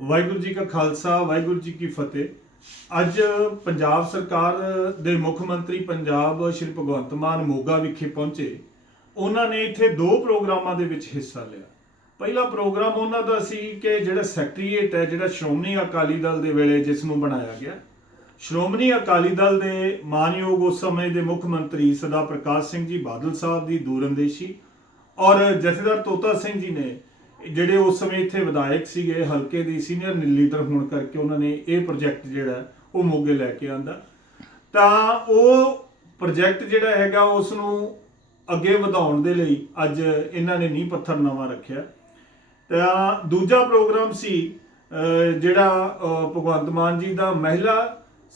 ਵਾਹਿਗੁਰੂ ਜੀ ਕਾ ਖਾਲਸਾ, ਵਾਹਿਗੁਰੂ ਜੀ ਕੀ ਫਤਿਹ। ਅੱਜ ਪੰਜਾਬ ਸਰਕਾਰ ਦੇ ਮੁੱਖ ਮੰਤਰੀ ਪੰਜਾਬ ਸ਼੍ਰੀ ਭਗਵੰਤ ਮਾਨ ਮੋਗਾ ਵਿਖੇ ਪਹੁੰਚੇ। ਉਹਨਾਂ ਨੇ ਇੱਥੇ ਦੋ ਪ੍ਰੋਗਰਾਮਾਂ ਦੇ ਵਿੱਚ ਹਿੱਸਾ ਲਿਆ। ਪਹਿਲਾ ਪ੍ਰੋਗਰਾਮ ਉਹਨਾਂ ਦਾ ਸੀ ਕਿ ਜਿਹੜਾ ਸੈਕਟਰੀਏਟ ਹੈ, ਜਿਹੜਾ ਸ਼੍ਰੋਮਣੀ ਅਕਾਲੀ ਦਲ ਦੇ ਵੇਲੇ ਜਿਸ ਨੂੰ ਬਣਾਇਆ ਗਿਆ। ਸ਼੍ਰੋਮਣੀ ਅਕਾਲੀ ਦਲ ਦੇ ਮਾਨਯੋਗ ਉਸ ਸਮੇਂ ਦੇ ਮੁੱਖ ਮੰਤਰੀ ਸਰਦਾਰ ਪ੍ਰਕਾਸ਼ ਸਿੰਘ ਜੀ, ਬਾਦਲ ਸਾਹਿਬ ਦੀ ਦੂਰਅੰਦੇਸ਼ੀ ਔਰ ਜਥੇਦਾਰ ਤੋਤਾ ਸਿੰਘ ਜੀ ਨੇ ਜਿਹੜੇ ਉਸ ਸਮੇਂ ਇੱਥੇ ਵਿਧਾਇਕ ਸੀਗੇ, ਹਲਕੇ ਦੀ ਸੀਨੀਅਰ ਲੀਡਰ ਹੋਣ ਕਰਕੇ ਉਹਨਾਂ ਨੇ ਇਹ ਪ੍ਰੋਜੈਕਟ ਜਿਹੜਾ, ਉਹ ਮੋਗੇ ਲੈ ਕੇ ਆਂਦਾ। ਤਾਂ ਉਹ ਪ੍ਰੋਜੈਕਟ ਜਿਹੜਾ ਹੈਗਾ ਉਸ ਨੂੰ ਅੱਗੇ ਵਧਾਉਣ ਦੇ ਲਈ ਅੱਜ ਇਹਨਾਂ ਨੇ ਨੀਂਹ ਪੱਥਰ ਨਵਾਂ ਰੱਖਿਆ। ਤਾਂ ਦੂਜਾ ਪ੍ਰੋਗਰਾਮ ਸੀ ਜਿਹੜਾ ਭਗਵੰਤ ਮਾਨ ਜੀ ਦਾ ਮਹਿਲਾ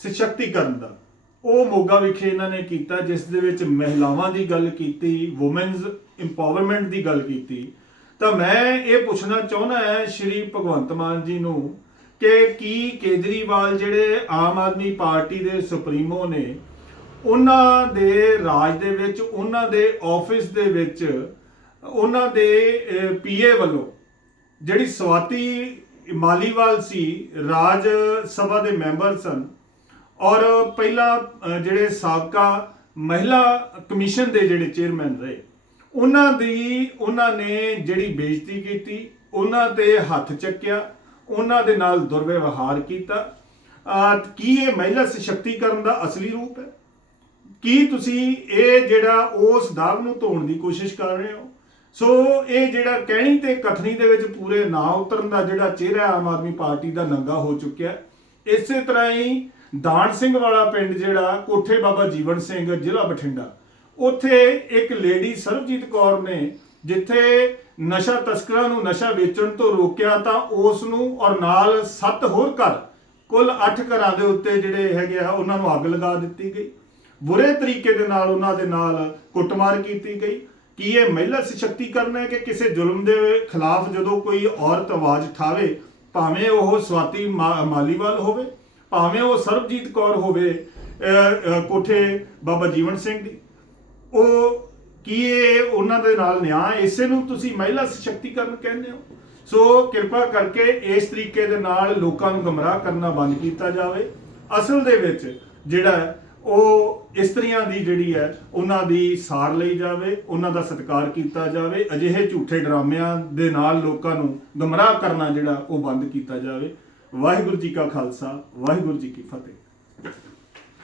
ਸਸ਼ਕਤੀਕਰਨ ਦਾ। ਉਹ ਮੋਗਾ ਵਿਖੇ ਇਹਨਾਂ ਨੇ ਕੀਤਾ, ਜਿਸ ਦੇ ਵਿੱਚ ਮਹਿਲਾਵਾਂ ਦੀ ਗੱਲ ਕੀਤੀ ਔਮਨਸ ਇੰਪਾਵਰਮੈਂਟ ਦੀ ਗੱਲ ਕੀਤੀ। ਤਾਂ ਮੈਂ ਇਹ ਪੁੱਛਣਾ ਚਾਹੁੰਦਾ ਹੈ ਸ਼੍ਰੀ ਭਗਵੰਤ ਮਾਨ ਜੀ ਨੂੰ ਕਿ ਕੀ ਕੇਜਰੀਵਾਲ ਜਿਹੜੇ ਆਮ ਆਦਮੀ ਪਾਰਟੀ ਦੇ ਸੁਪਰੀਮੋ ਨੇ, ਉਹਨਾਂ ਦੇ ਰਾਜ ਦੇ ਵਿੱਚ, ਉਹਨਾਂ ਦੇ ਆਫਿਸ ਦੇ ਵਿੱਚ, ਉਹਨਾਂ ਦੇ ਪੀਏ ਵੱਲੋਂ ਜਿਹੜੀ ਸਵਾਤੀ ਮਾਲੀਵਾਲ ਸੀ, ਰਾਜ ਸਭਾ ਦੇ ਮੈਂਬਰ ਸਨ ਔਰ ਪਹਿਲਾਂ ਜਿਹੜੇ ਸਾਬਕਾ ਮਹਿਲਾ ਕਮਿਸ਼ਨ ਦੇ ਜਿਹੜੇ ਚੇਅਰਮੈਨ ਰਹੇ। ਉਹਨਾਂ ਦੀ, ਉਹਨਾਂ ਨੇ ਜਿਹੜੀ ਬੇਇੱਜ਼ਤੀ ਕੀਤੀ, ਉਹਨਾਂ ਤੇ ਹੱਥ ਚੱਕਿਆ, ਉਹਨਾਂ ਦੇ ਨਾਲ ਦੁਰਵਿਵਹਾਰ ਕੀਤਾ। ਕੀ ਇਹ ਮਹਿਲਾ ਸਸ਼ਕਤੀਕਰਨ ਦਾ ਅਸਲੀ ਰੂਪ ਹੈ? ਕੀ ਤੁਸੀਂ ਇਹ ਜਿਹੜਾ ਉਸ ਦਾਗ ਨੂੰ ਧੋਣ ਦੀ ਕੋਸ਼ਿਸ਼ ਕਰ ਰਹੇ ਹੋ? ਸੋ ਇਹ ਜਿਹੜਾ ਕਹਿਣੀ ਤੇ ਕਥਨੀ ਦੇ ਵਿੱਚ ਪੂਰੇ ਨਾ ਉਤਰਨ ਦਾ ਜਿਹੜਾ ਚਿਹਰਾ ਆਮ ਆਦਮੀ ਪਾਰਟੀ ਦਾ ਨੰਗਾ ਹੋ ਚੁੱਕਿਆ ਇਸੇ ਤਰ੍ਹਾਂ ਹੀ ਦਾਨ ਸਿੰਘ ਵਾਲਾ ਪਿੰਡ ਜਿਹੜਾ ਕੋਠੇ ਬਾਬਾ ਜੀਵਨ ਸਿੰਘ, ਜ਼ਿਲ੍ਹਾ ਬਠਿੰਡਾ ਉੱਥੇ ਇੱਕ ਲੇਡੀ ਸਰਬਜੀਤ ਕੌਰ ਨੇ ਜਿੱਥੇ ਨਸ਼ਾ ਤਸਕਰਾਂ ਨੂੰ ਨਸ਼ਾ ਵੇਚਣ ਤੋਂ ਰੋਕਿਆ ਤਾਂ ਉਸ ਨੂੰ ਔਰ ਨਾਲ ਸੱਤ ਹੋਰ ਘਰ, ਕੁੱਲ 8 ਘਰਾਂ ਦੇ ਉੱਤੇ ਜਿਹੜੇ ਹੈਗੇ ਆ, ਉਹਨਾਂ ਨੂੰ ਅੱਗ ਲਗਾ ਦਿੱਤੀ ਗਈ। ਬੁਰੇ ਤਰੀਕੇ ਦੇ ਨਾਲ ਉਹਨਾਂ ਦੇ ਨਾਲ ਕੁੱਟਮਾਰ ਕੀਤੀ ਗਈ। ਕੀ ਇਹ ਮਹਿਲਾ ਸਸ਼ਕਤੀਕਰਨ ਹੈ ਕਿ ਕਿਸੇ ਜ਼ੁਲਮ ਦੇ ਖਿਲਾਫ ਜਦੋਂ ਕੋਈ ਔਰਤ ਆਵਾਜ਼ ਉਠਾਵੇ, ਭਾਵੇਂ ਉਹ ਸਵਾਤੀ ਮਾ- ਮਾਲੀਵਾਲ ਹੋਵੇ, ਭਾਵੇਂ ਉਹ ਸਰਬਜੀਤ ਕੌਰ ਹੋਵੇ ਕੋਠੇ ਬਾਬਾ ਜੀਵਨ ਸਿੰਘ ਦੀ। ਉਹ ਕੀ ਇਹ ਉਹਨਾਂ ਦੇ ਨਾਲ ਨਿਆਂ ਹੈ? ਇਸੇ ਨੂੰ ਤੁਸੀਂ ਮਹਿਲਾ ਸਸ਼ਕਤੀਕਰਨ ਕਹਿੰਦੇ ਹੋ? ਸੋ ਕਿਰਪਾ ਕਰਕੇ ਇਸ ਤਰੀਕੇ ਦੇ ਨਾਲ ਲੋਕਾਂ ਨੂੰ ਗਮਰਾਹ ਕਰਨਾ ਬੰਦ ਕੀਤਾ ਜਾਵੇ। ਅਸਲ ਦੇ ਵਿੱਚ ਜਿਹੜਾ ਉਹ ਇਸਤਰੀਆਂ ਦੀ ਜਿਹੜੀ ਹੈ, ਉਹਨਾਂ ਦੀ ਸਾਰ ਲਈ ਜਾਵੇ, ਉਹਨਾਂ ਦਾ ਸਤਿਕਾਰ ਕੀਤਾ ਜਾਵੇ, ਅਜਿਹੇ ਝੂਠੇ ਡਰਾਮਿਆਂ ਦੇ ਨਾਲ ਲੋਕਾਂ ਨੂੰ ਗਮਰਾਹ ਕਰਨਾ ਜਿਹੜਾ ਉਹ ਬੰਦ ਕੀਤਾ ਜਾਵੇ। ਵਾਹਿਗੁਰੂ ਜੀ ਕਾ ਖਾਲਸਾ, ਵਾਹਿਗੁਰੂ ਜੀ ਕੀ ਫਤਿਹ।